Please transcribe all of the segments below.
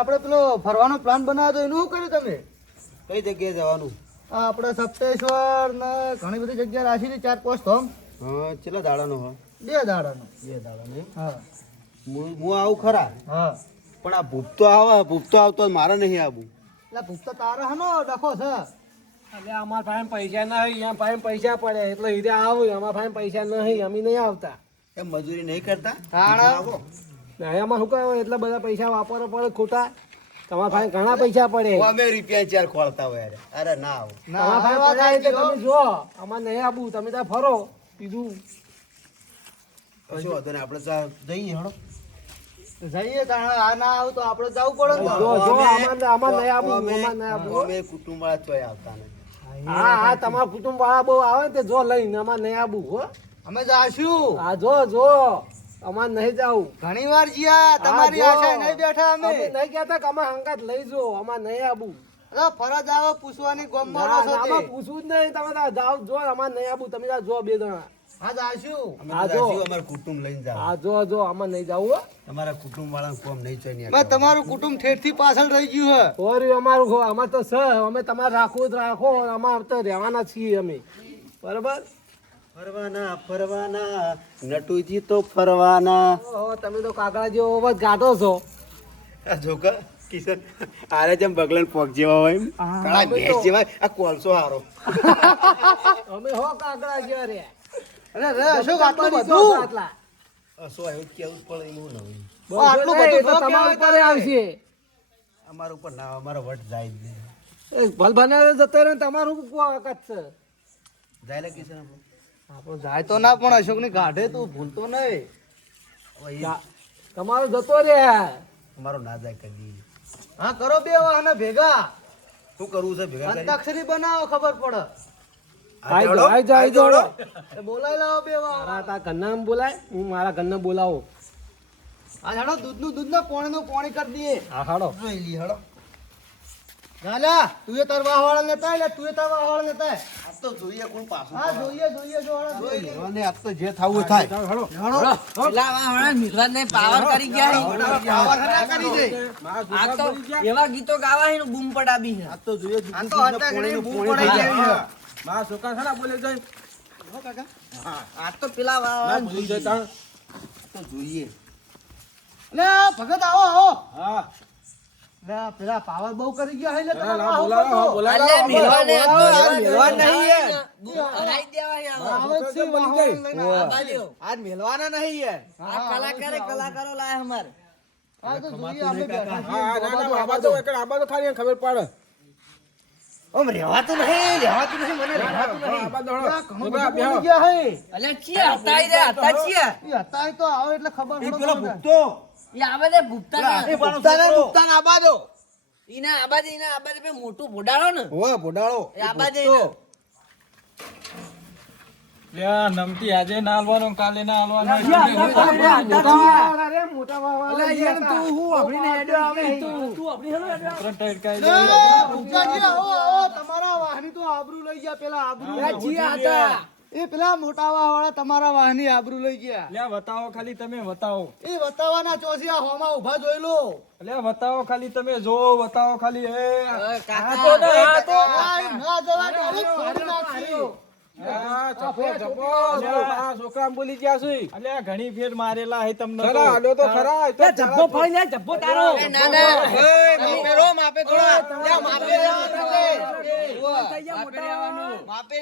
આપણે પેલો ફરવાનો પ્લાન બનાવ્યો તો એનું શું કર્યું તમે? કઈ જગ્યાએ જવાનું? હા આપણે સપ્તેશ્વર ને ઘણી બધી જગ્યા રાખી છે ચાર પાંચ ધોમ હા કેટલા દાડાનો હા બે દાડાનો. બે દાડાનો એમ? હા. હું હું આવું ખરા? હા. પણ આ ભૂપતો આવે ભૂપતો આવતો મારે નહીં આવું એટલે ભૂપતો તારા હનો ડખો છે. એટલે અમારા પાસે પૈસા નહીં અહીંયા પાસે પૈસા પડે. એટલે હીરે આવું અમારા પાસે પૈસા નહીં અમે નહીં આવતા. એમ મજૂરી નહીં કરતા? આવો. એમાં શું કહે એટલા બધા પૈસા વાપરો પડે ખોટા. તમારા ભાઈ ઘણા પૈસા પડે. અમે રૂપિયા ચાર ખોળતા હોય. અરે ના આવો તમારા ભાઈ વાત પડે તો તમે જો અમાર નહીં આવું તમે ત્યાં ફરો બીજું કશો વાંધો નહીં આપણે જઈએ હળો જઈએ આ ના આવું તો આપણે જવું પડે ને. જો જો અમે- અમારે અમારે નહીં આવું અમે- નહીં આવું અમે કુટુંબ વાળા ચોય આવતા નથી હા હા તમારા કુટુંબ વાળા બહુ આવે ને તે જો લઈને અમારે નહીં આવું હો. અમે જાશું. હા જો જો. અમારે નહીં જાવું. ઘણી વાર જીયા તમારી આશા નહીં બેઠા અમે. નહીં કહેતા કે અમે હંગાત લઈ જો અમારે નહીં આવું અરે ફરજ આવો પૂછવાની ગોમમાં રહો છો પૂછવું જ નહીં તમે જાઓ જો અમારે નહીં આવું તમે જો બે જણા. હા જાશું અમે હા, જો. અમાર કુટુંબ લઈને જાવ હા જો જો અમારે નહીં જવું હો. તમારા કુટુંબ વાળા કોમ નહીં ચોય મેં તમારું કુટુંબ ઠેઠથી પાછળ રહી ગયું હે ઓરી અમારું અમાર તો સ અમે તમારે રાખવું જ રાખો અમારે તો રહેવાના છીએ અમે. બરાબર? ફરવાના ફરવાના નટુજી તો ફરવાના. ઓહો, તમે તો કાકડા જેવો અવાજ ગાઢો છો. આ જોકા કિશન આરે જેમ બગલન પોક જેવા હોય કાળા ભેંસ જેવા આ કોલસો હારો. અમે હો કાકડા જેવા રે. અરે રે અશોક આટલું બધું. અસો આવ્યું કેવું પડે એવું નવું આટલું બધું તો તમાર ઉપર આવશે. અમારા ઉપર ના અમારો વટ જાય જ નહીં. ભલભાને જતો રહ્યો તમારું વખત છે. જાય લે કિશન આપણો. જાય તો ના પણ અશોકની કાઢે તું ભૂલતો નહીં. તમારો જતો રે અમારો ના જાય કદી. હા કરો બે આને ભેગા. શું કરવું છે ભેગા અંતાક્ષરી બનાવો ખબર પડે. આઈ આઈ આઈ લાવો બે તા બોલાય હું મારા ઘરને બોલાવો. આ હાડો દૂધનું દૂધ ને પોણી નું પોણી કરી દઈએ. હા હાડો. જોઈ લી હળો ગાલા તું એ તાર વાહ વાળા લેતા લે ને તું એ તાર વાહ વાળા લેતા આય. આ તો જોઈએ કોણ પાછું હા જોઈએ જોઈએ જો વાળા જોઈએ. તો જે થાવું થાય. પાવર કરી ગયા પાવર કરી દે. આ તો એવા ગીતો ગાવા છે બૂમ પડાવી છે. આ તો જોઈએ આ તો અંતાક્ષરી બૂમ પડાઈ જેવી છે. મારા છોકરા ખરા બોલે જાય આ તો પેલા ભૂલી તો જોઈએ. લે ભગત આવો આવો. હા. લે પેલા પાવર બહુ કરી ગયા હે બોલાવો, બોલાવો. નહીં યાર. હરાઈ દેવા. છે વાહ. બાજુ. આજ મેલવાના નહીં યાર આ કલાકારે કલાકારો લાય અમારે. આ તો જોઈએ અમે બેઠા હા, ના, ના, આબા તો એકડ આબા તો ખાલી ખબર પડે. ઓમ રહેવાતું નહીં રહેવાતું નહીં મને રહેવાતું નહીં. આબા તો બેહો. અલ્યા ચિયા રે હતા ચિયા. આવો એટલે ખબર પડે પેલો ભૂખતો. ઈ આવે ભૂપતા. ઈના આબાદે ઈના આબાદે મોટું ભોડાળો ને ભોડાળો આબાદે નમતી આજે ના હાલવાનો કાલે ના હાલવાનો મોટા વાળા રે, મોટા વાળા અલા, યાર, તું હું અભડીને હેડ્યો આવે તું. ત્રણ ટાઈટ કાઢી લે, દે. ભૂપતાજી, આવો, આવો. તમારા વાહની તો આબરૂ લઈ ગયા પેલા આબરૂ એ પેલા મોટાવા વાળા તમારા વાહની આબરૂ લઈ ગયા. લે બતાવો ખાલી તમે બતાવો એ બતાવાના ચોસી આ હોમાં ઊભા જોઈ લો. લે બતાવો ખાલી તમે જો બતાવો ખાલી. એ કાકા તો ના, આ તો આ ના જવા દે, છોકરા બોલી ગયા છે. અલ્યા ઘણી ફેર મારેલા હે તમને ખરા આલ્યો તો ખરા એ જબ્બો ફાઈ જાય જબ્બો તારો. ના ના માપે રહો, માપે થોડા. માપે માપે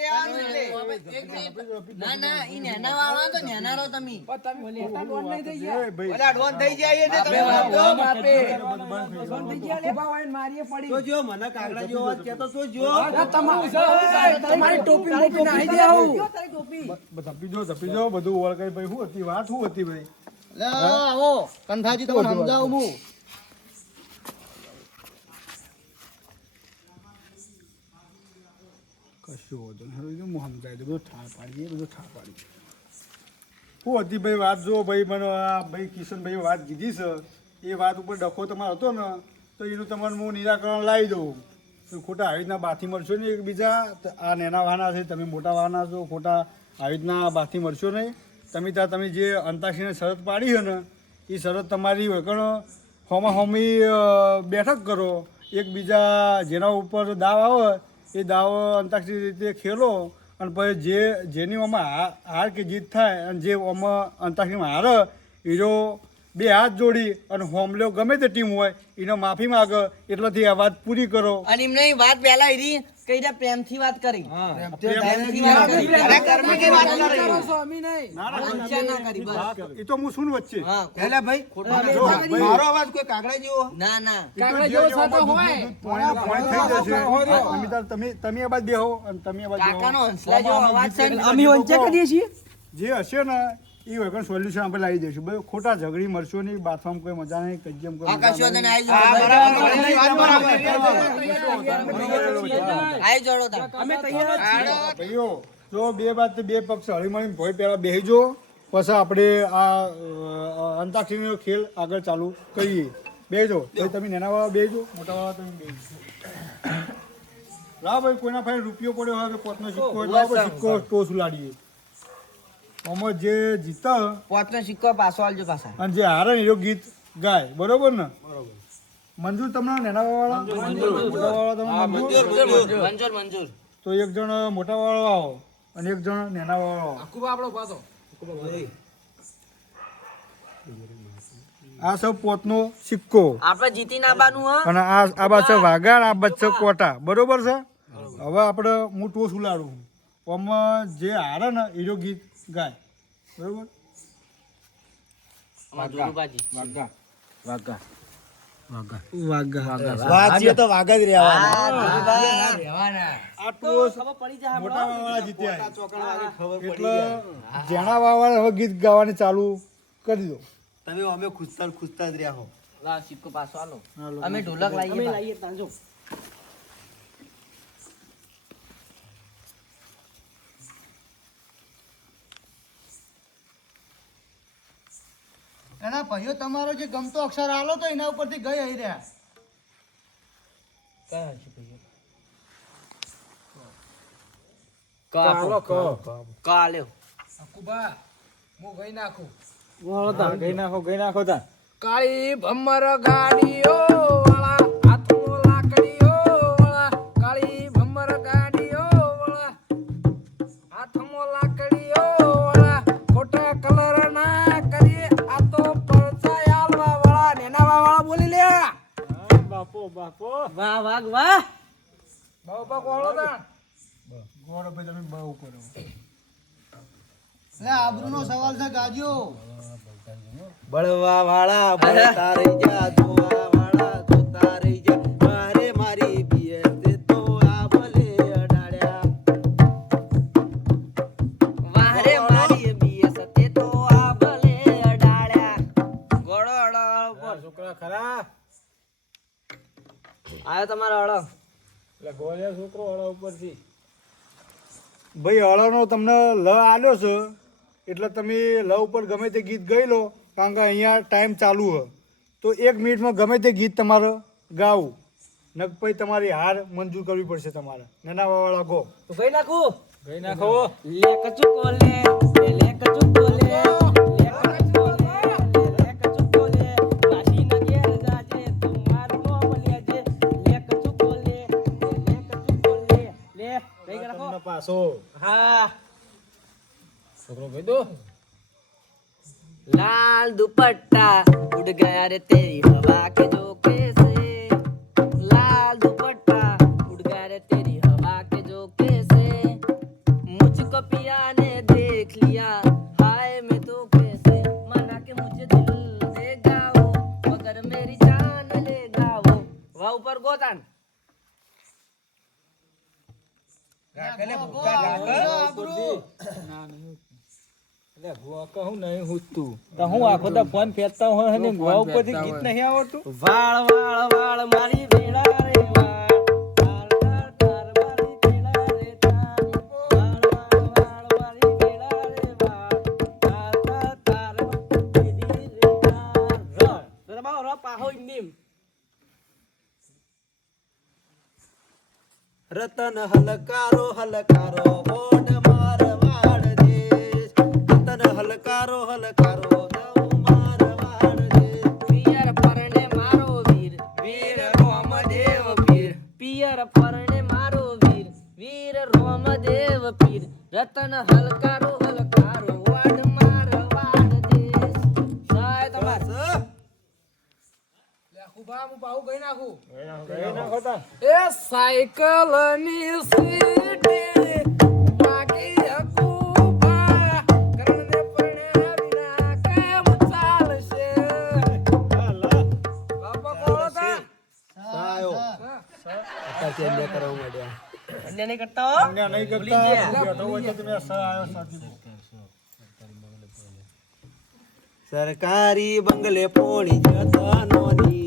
ના ના ઈ નેના વાળા તો નેના રહો તમે ઓલા ડોન થઈ જાય છે, તમે માપો, માપે. તો જો મને કાગડા જેવો અવાજ તો જો. તમારી ટોપી મોટી નાહી દે આવું. ધપી જો ધપી જો બધું ઓળખાય ભાઈ શું હતી વાત શું હતી ભાઈ? લે, આવો કંથાજી તમને સમજાવું હું કશું હોતું નહીં. હું સમજાય દઉં બધું ઠાર પાડીએ બધું ઠાર પાડીએ. હતી ભાઈ વાત? જો ભાઈ મને આ ભાઈ કિશનભાઈ વાત કીધી છે. એ વાત ઉપર ડખો તમારો હતો ને તો એનું તમારું હું નિરાકરણ લાવી દઉં. ખોટા આવી રીતના બાથી મળશો નહીં એકબીજા. આ નેના વાહના છે, તમે મોટા વાહના છો, ખોટા આવી રીતના બાથી મળશો નહીં. તમે ત્યાં તમે જે અંતાક્ષરીને શરત પાડી છે ને, એ શરત તમારી વગર હોમા હોમી બેઠક કરો. એકબીજા જેના ઉપર દાવ આવે, એ દાવ અંતાક્ષરી રીતે ખેલો. અને પછી જે, જેની ઓમાં હાર હાર કે જીત થાય અને જે ઓમાં અંતાક્ષરીમાં હારે એનો બે હાથ જોડી અને હોમલ્યો ગમે તે ટીમ હોય એનો માફી માંગ એટલાથી આ વાત પૂરી કરો. અને એમને વાત પહેલા એરી કઈ રીતે પ્રેમથી વાત કરી. પ્રેમથી ના, વાત કરી. અરે કર્મથી વાત કરી? ના, ના, હિંસા ના કરી બસ. એ તો હું શું વચ્ચે? પહેલા ભાઈ મારો અવાજ કોઈ કાગડા જેવો? ના ના. કાગડા જેવો જે હોય. જશે. તમે તમે બાજુ બેહો અને તમે અવાજ કાકાનો હંસલા જેવો અવાજ છે અમે વંચા કરીએ છીએ? જે હશે ને એ વગર સોલ્યુશન આપણે લાવી દઈશું. ભાઈ ખોટા ઝઘડી મળશો નહીં બાથરૂમ કોઈ મજા નહીં કજિયમ કોઈ આકાશ. વાદન હા, જોડો જોડો તાર ભાઈઓ જો બે વાત બે પક્ષ હળીમળીને ભોય પહેલા બેહજો પછી આપણે આ અંતાક્ષરીનો ખેલ આગળ ચાલુ કરીએ. બેજો ભાઈ તમે નાના વાળા બેજો મોટા વાળા તમે બેજો રા ભાઈ કોઈના પાસે રૂપિયો પડ્યો હોય કે પોતનો સિક્કો લાવ ભાઈ સિક્કો ટોસ ઉલાડીએ. આમાં જે જીતા પોતનો સિક્કો પાછો આલજો પાછા. અને જે હારે ને એનું ગીત ગાય. બરોબર ને? મંજૂર તમને નેના વાળા મોટા વાળા તમે મંજૂર? મંજૂર મંજૂર. તો એક જણ મોટા વાળો આવો અને એક જણ નેના વાળો આવો આપણો પાછો આ સૌ પોતનો સિક્કો. આપણે જીતી ના હ? અને આ આ બાદ છે વાઘાર આ બાદ છે કોટા. બરોબર છે? હવે આપણે હું ટોસ ઉલાડું. આમાં જે હારે ને એરો ગીત ગાય બરોબર વાઘ ગીત ગાવાની ચાલુ કરી દો તમે અમે ખુશતા ખુશતા જ રહ્યા હો લા સિક્કો પાછો આલો અમે ઢોલક લાવીએ લાવીએ તાંજો ભાઈઓ તમારો જે ગમતો અક્ષર આલો તો એના ઉપરથી ગઈ આવી રહ્યા. ચાલો કહો. કાલ્યો. કુબા હું ગઈ નાખું. ગઈ નાખો ગઈ નાખો તા. કાળી ભમર ગાડીઓ. બાપો બાપો. વાહ વાહ. વાહ તા ગોળ ભાઈ તમે બહુ કરો. એટલે આબરૂનો સવાલ છે ગાજો બળવા વાળા બળતા રહી જા જોવા વાળા આયો તમારો હળો. એટલે ગોળિયા છોકરો હળો ઉપરથી. ભાઈ હળોનો તમને લ આલ્યો છે એટલે તમે લ ઉપર ગમે તે ગીત ગઈ લો કારણ કે અહીંયા ટાઈમ ચાલુ છે તો એક મિનિટમાં ગમે તે ગીત તમારે ગાવું. નક પછી તમારી હાર મંજૂર કરવી પડશે તમારે. નાના વાળા ગો. તો ગઈ નાખું? ગઈ નાખો. લે કચુકો લે લે કચુકો લે. પાછો હા છોકરો કહી દો લાલ દુપટ્ટા ઉડ ગયા રે તેરી હવા કે જો કે આખો તો ફોન ફેંચતા હોય અને ગોવા ઉપરથી ગીત નહીં આવડતું? વાળ વાળ વાળ મારી વેળા રે વાળ. મારી વેળા વાળ વાળ વાળ મારી વેળા વાળ. મારી રતન હલકારો હલકારો ઓડ મારવાડ દેશ. રતન હલકારો હલકારો પર પરણે મારો વીર વીર રોમદેવ પીર. રતન હલકારો હલકારો વાડ માર વાડ દેશ. સાય તમાર. લે ખુબા હું પાહુ ગઈ નાખું. એ સાયકલની સીટી નહીં કરતો? અન્ય નહીં કરતા બેઠો હોય તો તમે આવ્યો સાથી સરકારી બંગલે પોણી જતો નોની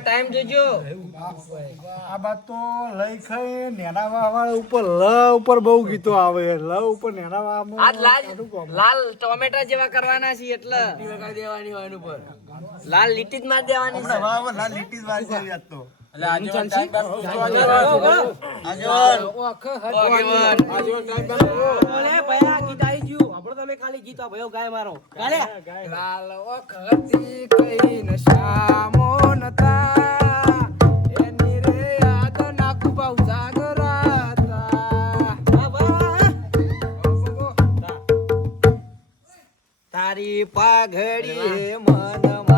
ટાઈમ જોજો. આ બાત તો લઈ ખાઈ નેના વાળા ઉપર લ ઉપર બહુ ગીતો આવે લ ઉપર નેના વાળામાં લાલ લાલ ટોમેટા જેવા કરવાના છે એટલે. દેવાની હોય ઉપર. લાલ લીટી જ માર દેવાની છે. લીટી જ વાર છે? યાદ તો ઓ આખ તમે ખાલી ગીત ભયો ગાય મારો. ગાલે? લાલ વખતી કઈ નશામો નતા. એની રે યાદ નાખું બહુ જાગરાતા. તારી પાઘડી હે મન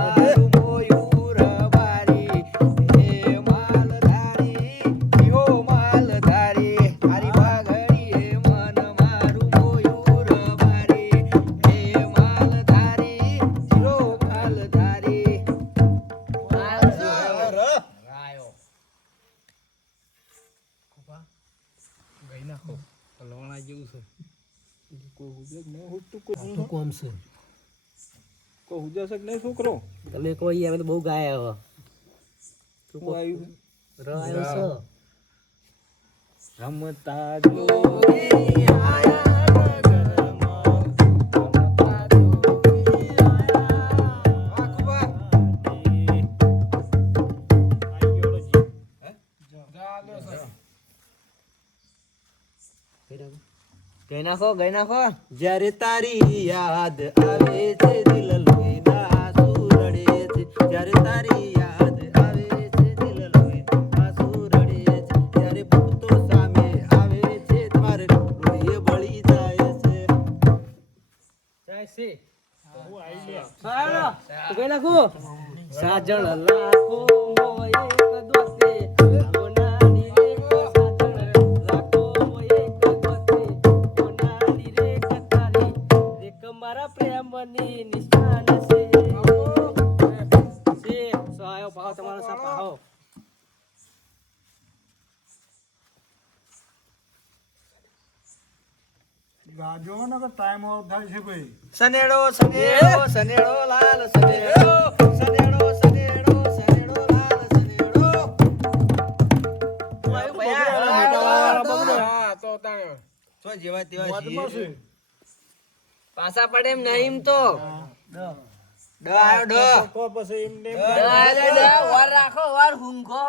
કોઈ હુજે નહીં છોકરો? તમે કોઈ અમે તો બહુ ગાયા હવે શું આવ્યું? રહ્યો છો. રમતા ગઈ નાખો ગઈ નાખો જ્યારે તારી યાદ આવે છે દિલ લોહીના આંસુ રડે છે. જ્યારે તારી યાદ આવે છે દિલ લોહીના આંસુ રડે છે. ત્યારે ભૂતો સામે આવે છે તમારે લોહી બળી જાય છે. સારો તો ગઈ નાખો. સાજણ લાખો. ટાઈમ ઓફ થાય છે ભાઈ. સનેડો સનેડો સનેડો લાલ સનેડો સનેડો સનેડો સનેડો લાલ સનેડો હા તો તાણે. તો જેવા તેવા. છે. પાછા પડે એમ નહીં તો. ડ આયો ડ તો પછી એમને વાર રાખો વાર હુંખો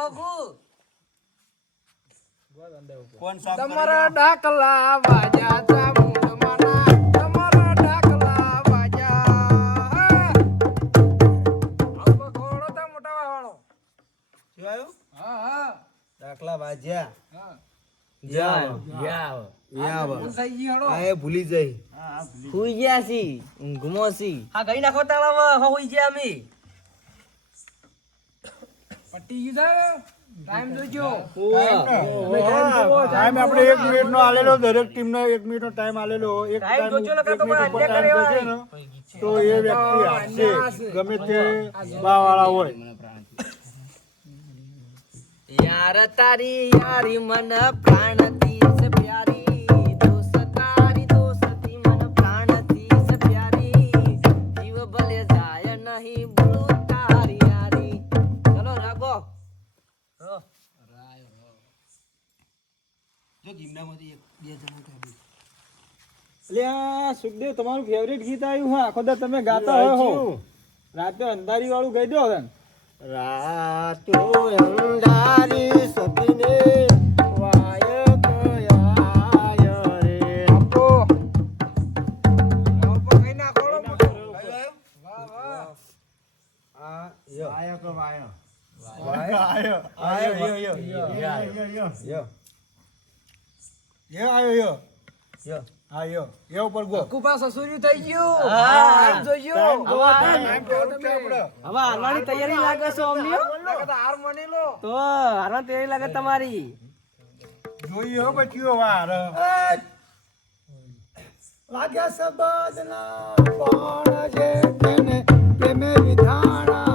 કોણ સાફ તમારા ડાકલા વાજા દાખલા વાજ્યા. ભૂલી જઈ. હુઈ ગયા છી. ઊંઘમો છી. હા ગઈ નાખો તાળામાં. હો હુઈ ગયા અમે. પટી ગયું ટાઈમ જોજો. ટાઈમ આપણે એક મિનિટ નો આલેલો દરેક ટીમ નો એક મિનિટ નો ટાઈમ આલેલો એક ટાઈમ જોજો તો એ વ્યક્તિ હારશે ગમે તે બા વાળા હોય. યાર તારી યારી મન પ્રાણથી સે પ્યારી. દોસ્ત તારી દોસ્તી મન પ્રાણથી સે પ્યારી. જીવ ભલે જાય નહીં બોલું તારી યારી. ચલો રાખો જો ગીમનામાંથી એક બે જણા કાઢી. એટલે સુખદેવ તમારું ફેવરેટ ગીત આવ્યું હા. આખો દા તમે ગાતા હોય હો. રાતે અંધારી વાળું ગઈ દો હવે. રાતો અંધારી સપને વાય કયાય રે આપો આપો કઈ ના ખોળો વાહ વાહ આ વાય કો વાય વાય આયો આયો. યો યો યો યો યો. યો આયો યો. યો. હા યો. યો ઉપર ગો. કુપા સસુર્યું થઈ ગયું. જોજો ચાલુ છે આપણે હવે હારવાની તૈયારી લાગે છે ઓમની હાર માની લો. તો હારવાની તૈયારી લાગે તમારી. જોઈએ હો બચ્યો વાર. લાગ્યા સબદના પણ જે તેને પ્રેમે વિધાણા.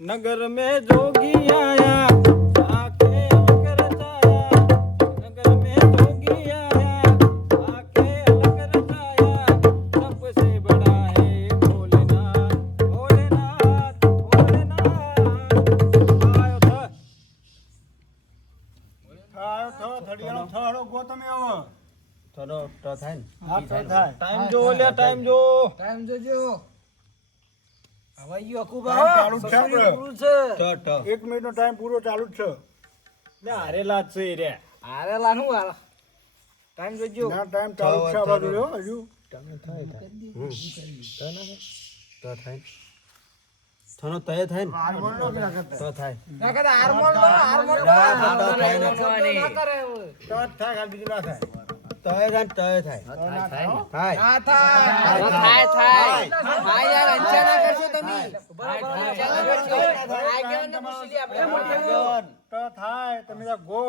નગર મે જોગી આયા. સકુબા ચાલુ છે પૂરું છે. એક મિનિટનો ટાઈમ પૂરો ચાલુ જ છે. ને હારેલા જ છે રે. હારેલા નું હાલ? ટાઈમ જોજો ના ટાઈમ ચાલુ છે બાજુ જો હજુ. તમે થાય થાય. થાય. થનો તય થાય ને. હાર્મોન નો તો થાય. ના કદા હાર્મોન નો હાર્મોન નો ના કરે તો થાય બીજું ના થાય. તય થાય ને તય થાય. થાય ના થાય. થાય થાય. હા યાર અંચા ના કરશો તમે. અંચા ના કરશો. આગેવાનને પૂછી લે આપણે તો થાય તમે ગો.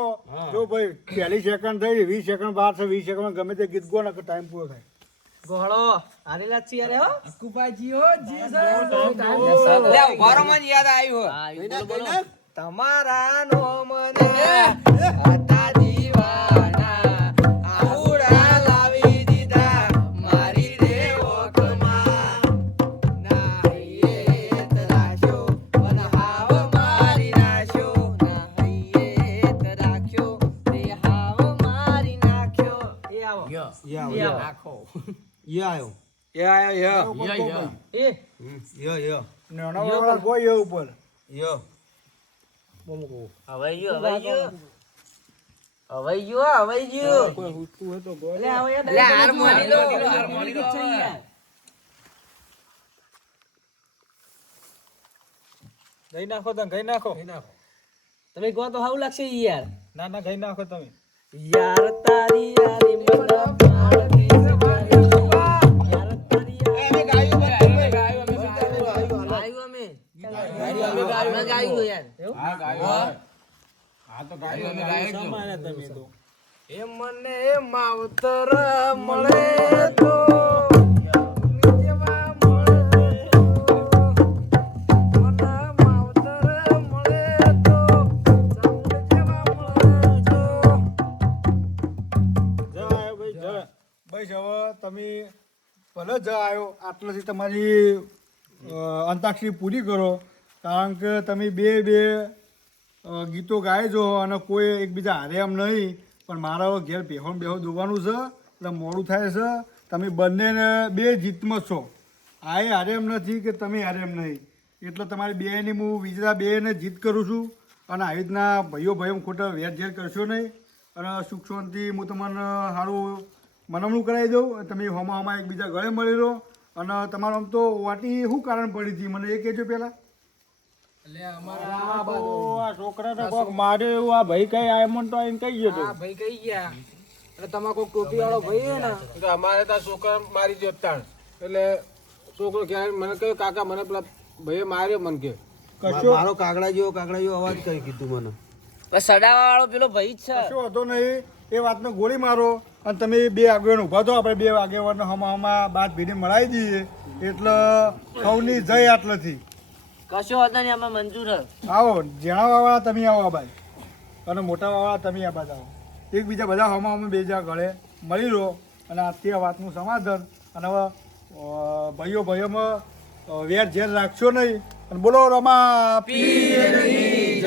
જો ભાઈ પહેલી સેકન્ડ થઈ વીસ સેકન્ડ બાર છે વીસ સેકન્ડ ગમે તે ગીત ગો ને ટાઈમ પૂરો થાય. ગોળો હારેલા છીએ છે યાર હો અકુબાજી હો, જી સર. લે ઉભારો મને યાદ આવ્યું તમારા નોમને હતા ये आयो ये आयो ये ये ये ये ये નાનો વાળા ગોય એ ઉપર. યો. બમકો હવે યો હવે યો. હવે યો હવે યો. તમે કહો તો સારું લાગશે યાર. ના ના ગઈ નાખો તમે. યાર તારી યારી ગાયું યાર. હા ગાયું. હા. તો ગાયું ગાયું તમે તો? એ મને માવતર મળે તો. તમે ભલે જ આવ્યો આટલાથી તમારી અંતાક્ષરી પૂરી કરો. કારણ કે તમે બે બે ગીતો ગાય છો અને કોઈ એકબીજા હારે એમ નહીં. પણ મારા ઘેર બેહો બેહો દોવાનું છે, એટલે મોડું થાય છે. તમે બંનેને બે જીતમાં છો. આ એ હારે એમ નથી કે તમે હારે એમ નહીં. એટલે તમારી બેની હું બીજા બેને જીત કરું છું. અને આવી રીતના ભાઈઓ ભાઈઓ ખોટા વેર ઝેર કરશો નહીં. અને સુખ શાંતિ હું તમને સારું મનમણું કરાવી દઉં તમે હોમા હોમા એકબીજા ગળે મળી રહો. અને તમારો આમ તો વાટી શું કારણ પડી હતી? મને એ કહેજો પહેલાં. છોકરા મારી દો તાણ. એટલે છોકરો ક્યારે મને કહ્યું કાકા મને પેલા ભાઈએ માર્યો મને કે કશો? મારો કાગડા જેવો કાગડા જેવો અવાજ કઈ કીધું મને. બસ સડાવા વાળો પેલો ભાઈ જ છે. કશો હતો નહીં. એ વાતનો ગોળી મારો અને તમે બે આગેવાન ઊભા થો આપણે બે આગેવાન હમા હમા બાદ ભીડી મળાવી દઈએ. એટલે સૌની જય આટલેથી. કશો વાંધો નહીં અમે મંજૂર હે આવો વાવાળા તમે આવો આ અને મોટા વાવાળા તમે આ બાજુ આવો. એકબીજા બધા હમા અમે બે જા ગળે મળી રહો અને આ વાતનું સમાધાન. અને હવે ભાઈઓ ભાઈઓમાં વેર ઝેર રાખશો નહીં. અને બોલો રમા પી